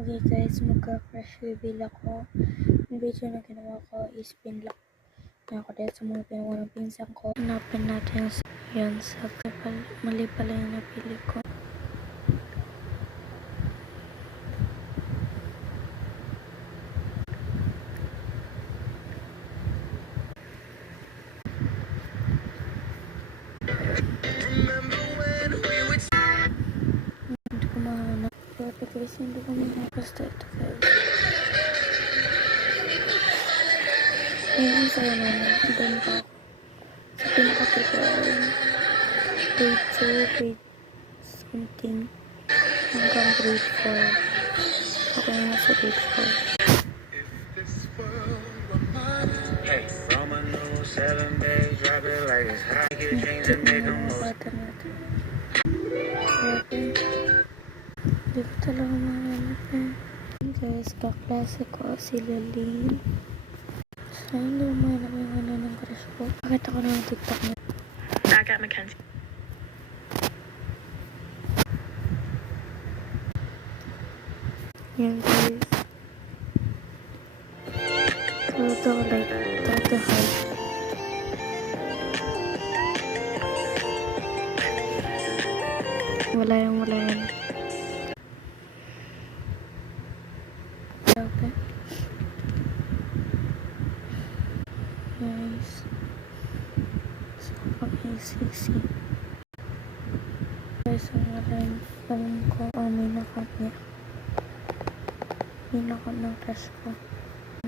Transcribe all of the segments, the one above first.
Okay guys, magka-crush reveal ako. Yung video na ginawa ko is pinlock na ako dahil sa mga pinagawa ng pinsan ko. Hanapin natin yan sa mali pala yung napili ko. Hindi ko mahanap. Pero guys, hindi ko mahanap. Basta ito guys. Ngayon sa'yo naman. Doon pa ako. Sa pinaka-tutorial. Grade 2, grade something. Hanggang grade 4. Ako yung nasa grade 4. Hey, from a new 7 days, drop it like it's hot, get dreams and make them move. Hindi ko talaga mahanap eh. Guys, kaklase ko si Laline. Sana hindi ko mahanap yung ano ng crush ko. Bakit ako ng TikTok niya? Back at Mackenzie. Yan guys. Todo like, todo hype. Wala yan. Okay. Guys. So, pag-ACC. Guys, ang alam ko ang minakap niya. Minakap ng crush ko.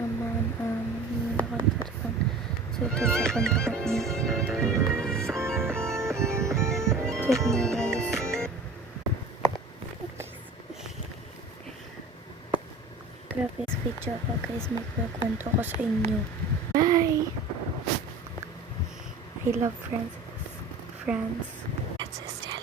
Naman ang minakap talagang. So, ito sa pantakap niya. Check na guys. Grabe sa video ako guys, magkakwento ko sa inyo. Bye! I love friends. It's still